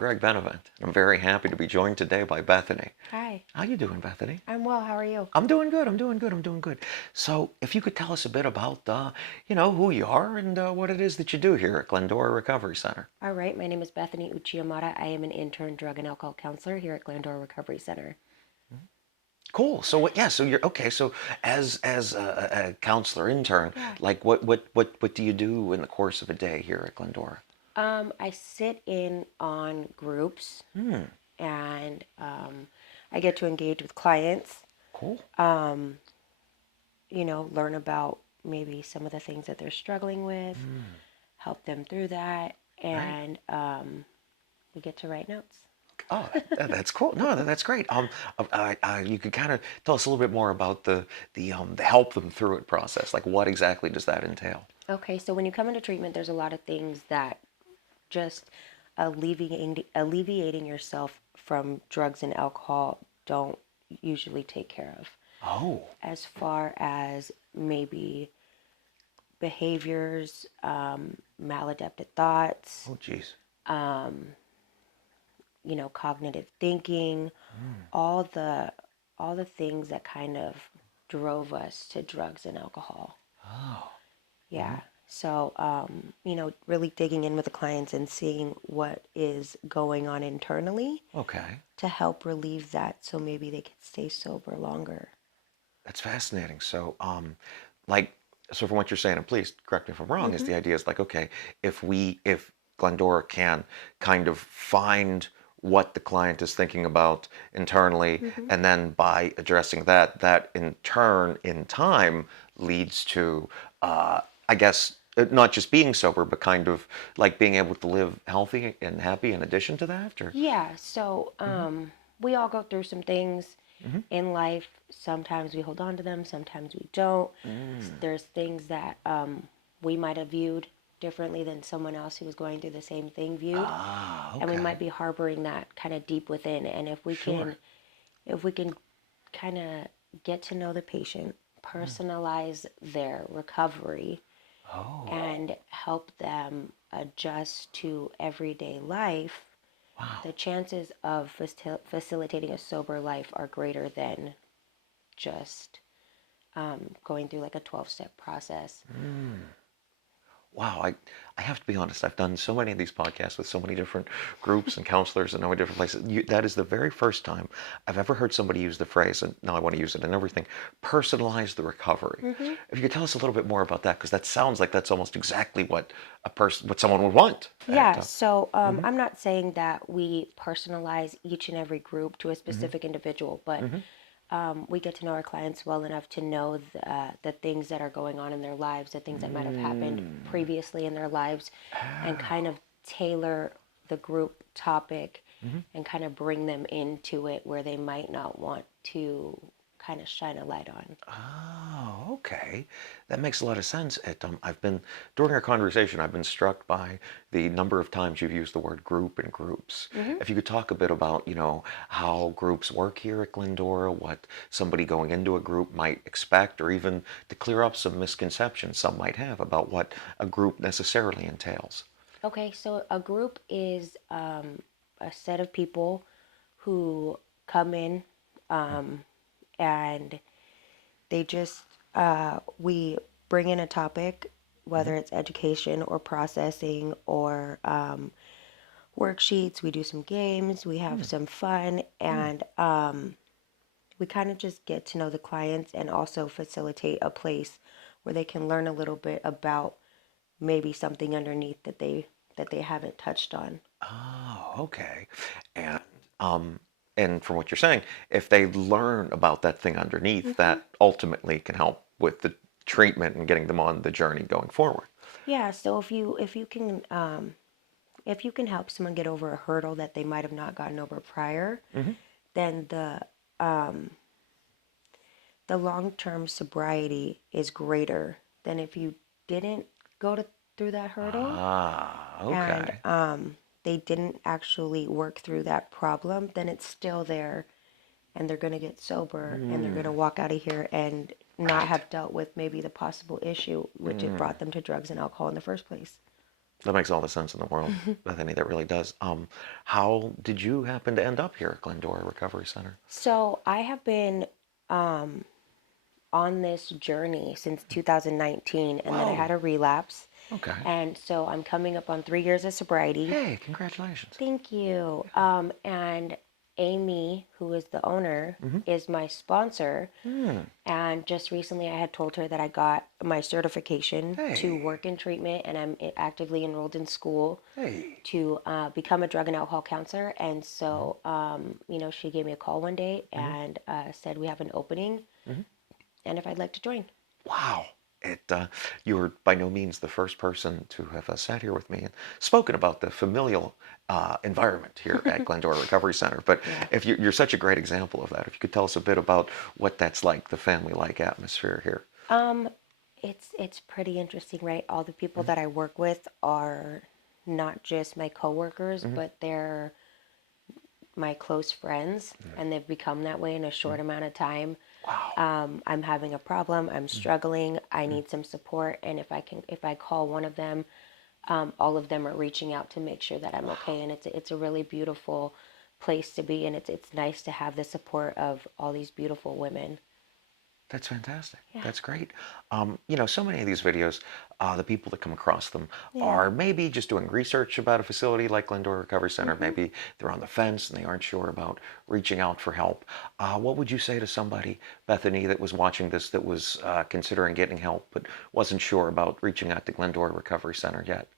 Greg Benevent. I'm very happy to be joined today by Bethany. Hi, How you doing, Bethany? I'm well. How are you? I'm doing good. I'm doing good. I'm doing good. So, if you could tell us a bit about, who you are and what it is that you do here at Glendora Recovery Center. All right, my name is Bethany Uchiyamada. I am an intern drug and alcohol counselor here at Glendora Recovery Center. Cool. So, yeah. So you're okay. So, as a counselor intern, Yeah. like what do you do in the course of a day here at Glendora? I sit in on groups Hmm. and I get to engage with clients, Cool. learn about maybe some of the things that they're struggling with, Hmm. help them through that, Right. and we get to write notes. Oh, that's cool. No, that's great. You could kind of tell us a little bit more about the help them through it process. Like, what exactly does that entail? Okay, so when you come into treatment, there's a lot of things that just alleviating yourself from drugs and alcohol don't usually take care of. Oh, As far as maybe behaviors, maladaptive thoughts, oh, geez. cognitive thinking, Mm. all the things that kind of drove us to drugs and alcohol. Oh. Yeah. Mhm. So, really digging in with the clients and seeing what is going on internally Okay. to help relieve that so maybe they can stay sober longer. That's fascinating. So, like, so from what you're saying, and please correct me if I'm wrong, is Hmm. the idea is like, okay, if Glendora can kind of find what the client is thinking about internally, Hmm. and then by addressing that, that in turn, in time, leads to, I guess, not just being sober, but kind of like being able to live healthy and happy in addition to that, or? Yeah, so Hmm. we all go through some things Hmm. in life. Sometimes we hold on to them, sometimes we don't. Mm. There's things that we might have viewed differently than someone else who was going through the same thing viewed, Ah, and we okay. might be harboring that kind of deep within. And Sure. if we can kind of get to know the patient, Mm. personalize their recovery, Oh, and help them adjust to everyday life, wow. the chances of facilitating a sober life are greater than just going through like a 12-step process. Mm. Wow, I have to be honest. I've done so many of these podcasts with so many different groups and counselors and so many different places. That is the very first time I've ever heard somebody use the phrase, and now I want to use it in everything, personalize the recovery. Hmm. If you could tell us a little bit more about that, because that sounds like that's almost exactly what what someone would want. Yeah, so Mhm, I'm not saying that we personalize each and every group to a mhm, specific individual, but mhm. we get to know our clients well enough to know the things that are going on in their lives, the things that might have happened Mm. previously in their lives, and kind Oh. of tailor the group topic Mhm. and kind of bring them into it where they might not want to kind of shine a light on. Oh, okay. That makes a lot of sense. During our conversation, I've been struck by the number of times you've used the word group and groups. Hmm. If you could talk a bit about, how groups work here at Glendora, what somebody going into a group might expect, or even to clear up some misconceptions some might have about what a group necessarily entails. Okay, so a group is a set of people who come in and they just, we bring in a topic, Mm-hmm. whether it's education or processing or worksheets. We do some games, we have some fun, Mm-hmm. and we kind of just get to know the clients and also facilitate a place where they can learn a little bit about maybe something underneath that they haven't touched on. Oh, okay. And um and from what you're saying, if they learn about that thing underneath, Hmm. that ultimately can help with the treatment and getting them on the journey going forward. Yeah, so if you can help someone get over a hurdle that they might have not gotten over prior, Hmm. then the long-term sobriety is greater than if you didn't through that hurdle Ah, and okay. they didn't actually work through that problem, then it's still there and they're going to get sober and they're going to Mm, walk out of here and not right. have dealt with maybe the possible issue which it Mm. brought them to drugs and alcohol in the first place. That makes all the sense in the world, Bethany. That really does. How did you happen to end up here at Glendora Recovery Center? So I have been um, on this journey since 2019, and then I had Whoa. a relapse. Okay. And so I'm coming up on 3 years of sobriety. Hey, congratulations. Thank you. And Amy, who is the owner, Mm-hmm. is my sponsor. Hmm. And just recently I had told her that I got my certification to Hey. work in treatment, and I'm actively enrolled in school Hey. to become a drug and alcohol counselor. And Mm-hmm. so, she gave me a call one day Mm-hmm. and said, we have an opening Mm-hmm. and if I'd like to join. Wow. You were by no means the first person to have sat here with me and spoken about the familial environment here at Glendora Recovery Center. But Yeah. if you're such a great example of that, if you could tell us a bit about what that's like, the family-like atmosphere here. Um, it's pretty interesting, right? All the people that I work with are not just my coworkers, Mm-hmm. but they're my close friends, and they've become that way in a short amount of time. Wow. I'm having a problem, I'm struggling, I need some support, and if I call one of them, all of them are reaching out to make sure that I'm okay, and it's a really beautiful place to be, and it's nice to have the support of all these beautiful women. That's fantastic. Yeah. That's great. So many of these videos, the people that come across them Yeah. are maybe just doing research about a facility like Glendora Recovery Center. Hmm. Maybe they're on the fence and they aren't sure about reaching out for help. What would you say to somebody, Bethany, that was watching this, that was considering getting help but wasn't sure about reaching out to Glendora Recovery Center yet?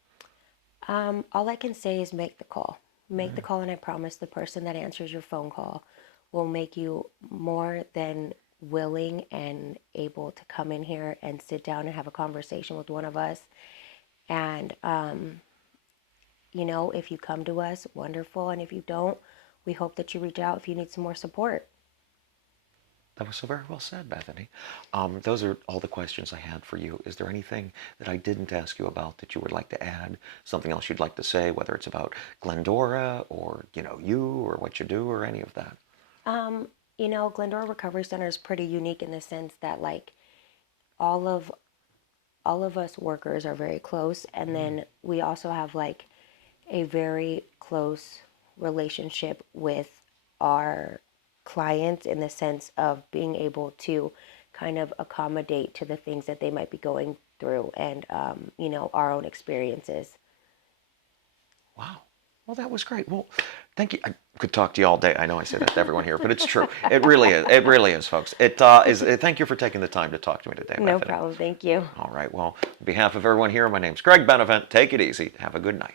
All I can say is make the call. Make the call, and I promise the person that answers your phone call will make you more than willing and able to come in here and sit down and have a conversation with one of us. And, if you come to us, wonderful. And if you don't, we hope that you reach out if you need some more support. That was so very well said, Bethany. Those are all the questions I had for you. Is there anything that I didn't ask you about that you would like to add? Something else you'd like to say, whether it's about Glendora or, you or what you do or any of that? Glendora Recovery Center is pretty unique in the sense that, like, all of all of us workers are very close, and then we also have like a very close relationship with our clients in the sense of being able to kind of accommodate to the things that they might be going through, and our own experiences. Wow. Well, that was great. Well, thank you. I could talk to you all day. I know I say that to everyone here, but it's true. It really is. It really is, folks. It is. Thank you for taking the time to talk to me today, No Bethany. problem. Thank you. All right. Well, on behalf of everyone here, my name's Greg Benevent. Take it easy. Have a good night.